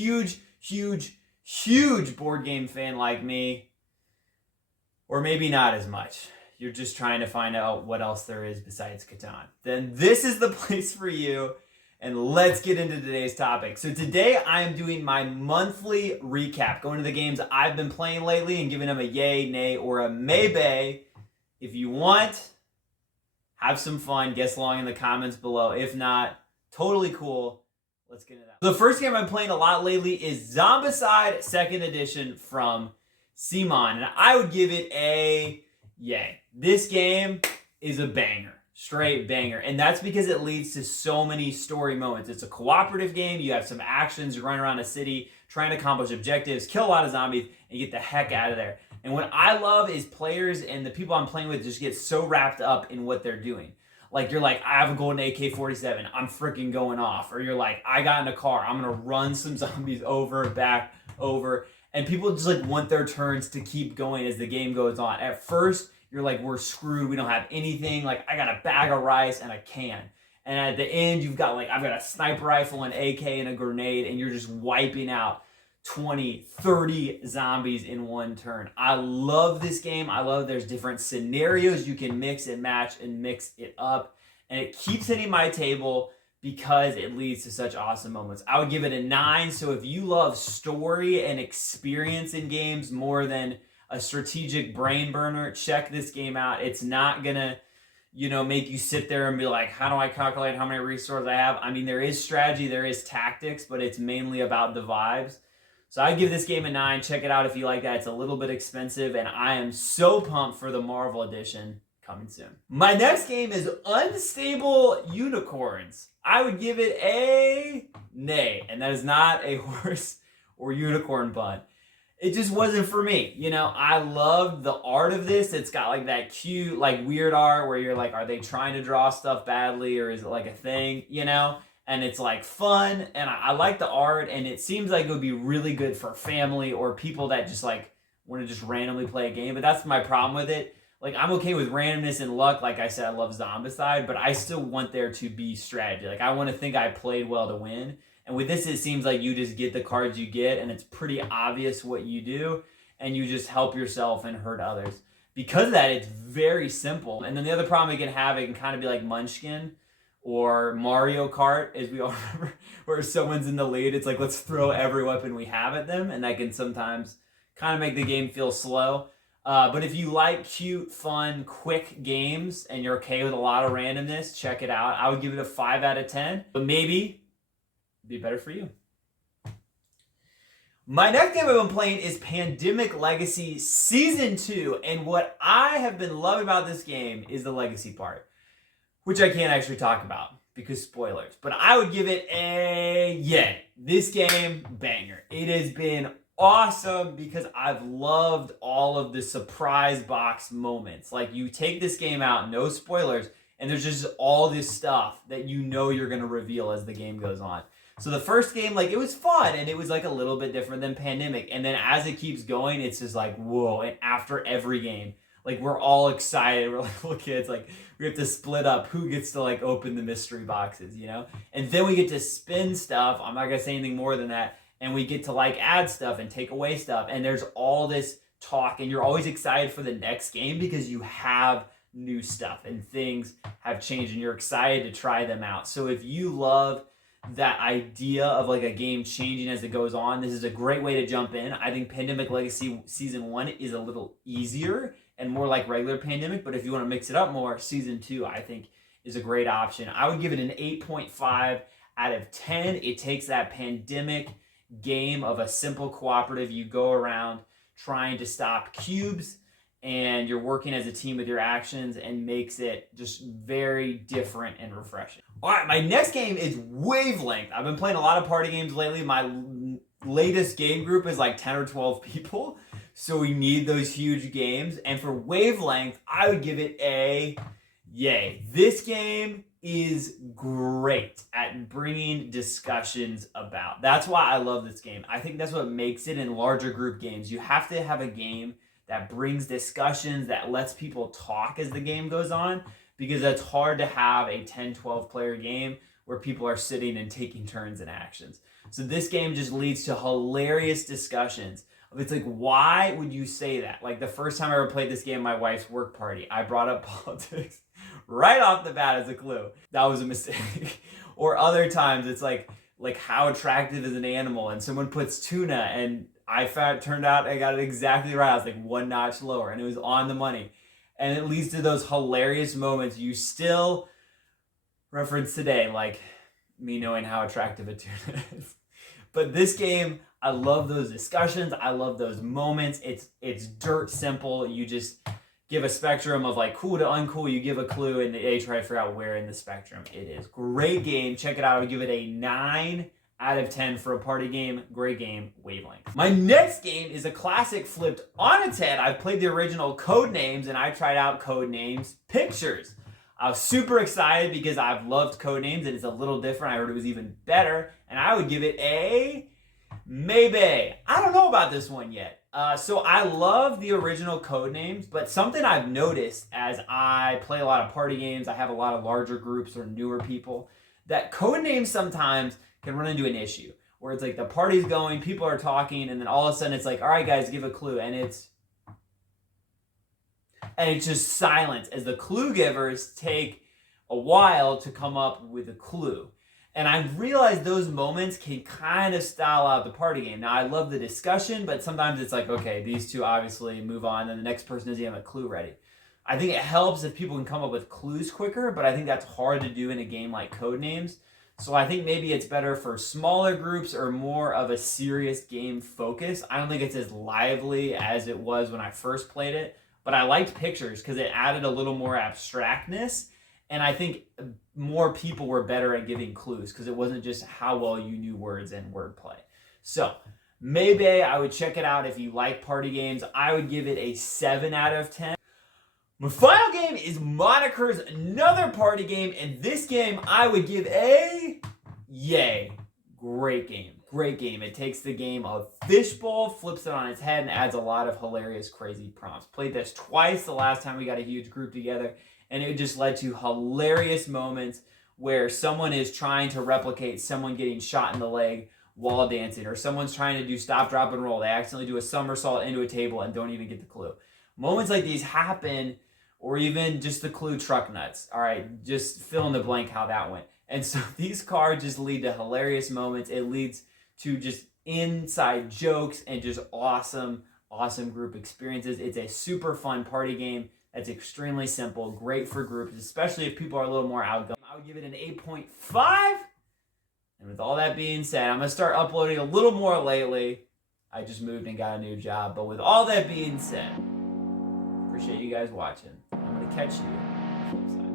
huge board game fan like me, or maybe not as much, you're just trying to find out what else there is besides Catan, then this is the place for you. And let's get into today's topic. So today I am doing my monthly recap, going to the games I've been playing lately and giving them a yay, nay, or a maybay. If you want, have some fun, guess along in the comments below. If not, totally cool. Let's get into that. The first game I'm playing a lot lately is Zombicide 2nd Edition from Simon, and I would give it a yay. This game is a banger. Straight banger. And that's because it leads to so many story moments. It's a cooperative game. You have some actions. You run around a city trying to accomplish objectives, kill a lot of zombies, and get the heck out of there. And what I love is players and the people I'm playing with just get so wrapped up in what they're doing. Like, you're like, I have a golden AK-47. I'm freaking going off. Or you're like, I got in a car. I'm going to run some zombies over, back, over. And people just like want their turns to keep going as the game goes on. At first, you're like, we're screwed. We don't have anything. Like, I got a bag of rice and a can. And at the end, you've got like, I've got a sniper rifle, an AK, and a grenade. And you're just wiping out 20, 30 zombies in one turn. I love this game. I love there's different scenarios you can mix and match and mix it up. And it keeps hitting my table because it leads to such awesome moments. I would give it a 9. So if you love story and experience in games more than a strategic brain burner, check this game out. It's not gonna, make you sit there and be like, how do I calculate how many resources I have? I mean, there is strategy, there is tactics, but it's mainly about the vibes. So I give this game a 9. Check it out if you like that. It's a little bit expensive, and I am so pumped for the Marvel Edition coming soon. My next game is Unstable Unicorns. I would give it a nay, and that is not a horse or unicorn pun. It just wasn't for me. I loved the art of this. It's got like that cute, like weird art where you're like, are they trying to draw stuff badly or is it like a thing, And it's like fun, and I like the art, and it seems like it would be really good for family or people that just like want to just randomly play a game. But that's my problem with it. Like, I'm okay with randomness and luck. Like I said, I love Zombicide, but I still want there to be strategy. Like, I want to think I played well to win. And with this, it seems like you just get the cards you get, and it's pretty obvious what you do, and you just help yourself and hurt others. Because of that, it's very simple. And then the other problem it can have, it can kind of be like Munchkin or Mario Kart, as we all remember, where someone's in the lead. It's like, let's throw every weapon we have at them, and that can sometimes kind of make the game feel slow. But if you like cute, fun, quick games, and you're okay with a lot of randomness, check it out. I would give it a 5 out of 10, but maybe be better for you. My next game I've been playing is Pandemic Legacy Season 2, and what I have been loving about this game is the legacy part, which I can't actually talk about because spoilers, but I would give it a yay. This game, banger. It has been awesome because I've loved all of the surprise box moments. Like, you take this game out, no spoilers, and there's just all this stuff that you're going to reveal as the game goes on. So the first game, like, it was fun, and it was like a little bit different than Pandemic. And then as it keeps going, it's just like, whoa. And after every game, like, we're all excited. We're like little kids. Like, we have to split up who gets to, like, open the mystery boxes, And then we get to spin stuff. I'm not going to say anything more than that. And we get to, like, add stuff and take away stuff. And there's all this talk, and you're always excited for the next game because you have new stuff and things have changed, and you're excited to try them out. So if you love that idea of like a game changing as it goes on, this is a great way to jump in. I think Pandemic Legacy Season 1 is a little easier and more like regular Pandemic, but if you want to mix it up more, Season 2 I think is a great option. I would give it an 8.5 out of 10. It takes that Pandemic game of a simple cooperative. You go around trying to stop cubes, and you're working as a team with your actions, and makes it just very different and refreshing. All right, my next game is Wavelength. I've been playing a lot of party games lately. My latest game group is like 10 or 12 people, so we need those huge games. And for Wavelength, I would give it a yay. This game is great at bringing discussions about. That's why I love this game. I think that's what makes it in larger group games. You have to have a game that brings discussions, that lets people talk as the game goes on, because it's hard to have a 10, 12 player game where people are sitting and taking turns in actions. So this game just leads to hilarious discussions. It's like, why would you say that? Like the first time I ever played this game at my wife's work party, I brought up politics right off the bat as a clue. That was a mistake. Or other times it's like how attractive is an animal, and someone puts tuna, and turned out I got it exactly right. I was like one notch lower, and it was on the money. And it leads to those hilarious moments you still reference today, like me knowing how attractive a tuna is. But this game, I love those discussions. I love those moments. It's dirt simple. You just give a spectrum of like cool to uncool. You give a clue and they try to figure out where in the spectrum it is. Great game. Check it out. I would give it a 9 out of 10 for a party game. Great game, Wavelength. My next game is a classic flipped on its head. I've played the original Codenames and I tried out Codenames Pictures. I was super excited because I've loved Codenames and it's a little different. I heard it was even better, and I would give it a Maybay. I don't know about this one yet. So I love the original Codenames, but something I've noticed as I play a lot of party games, I have a lot of larger groups or newer people, that Codenames sometimes can run into an issue where it's like the party's going, people are talking, and then all of a sudden it's like, all right guys, give a clue, and it's just silence as the clue givers take a while to come up with a clue. And I realize those moments can kind of style out the party game. Now, I love the discussion, but sometimes it's like, okay, these two obviously move on, and the next person doesn't have a clue ready. I think it helps if people can come up with clues quicker, but I think that's hard to do in a game like Codenames. So I think maybe it's better for smaller groups or more of a serious game focus. I don't think it's as lively as it was when I first played it, but I liked Pictures because it added a little more abstractness. And I think more people were better at giving clues because it wasn't just how well you knew words and wordplay. So, Maybay, I would check it out if you like party games. I would give it a 7 out of 10. My final game is Moniker's, another party game. And this game, I would give a yay. Great game. Great game. It takes the game of fishbowl, flips it on its head, and adds a lot of hilarious, crazy prompts. Played this twice the last time we got a huge group together. And it just led to hilarious moments where someone is trying to replicate someone getting shot in the leg while dancing, or someone's trying to do stop, drop, and roll. They accidentally do a somersault into a table and don't even get the clue. Moments like these happen, or even just the clue truck nuts. All right, just fill in the blank how that went. And so these cards just lead to hilarious moments. It leads to just inside jokes and just awesome, awesome group experiences. It's a super fun party game. That's extremely simple, great for groups, especially if people are a little more outgoing. I would give it an 8.5. And with all that being said, I'm going to start uploading a little more lately. I just moved and got a new job. But with all that being said, appreciate you guys watching. I'm going to catch you on the flip side.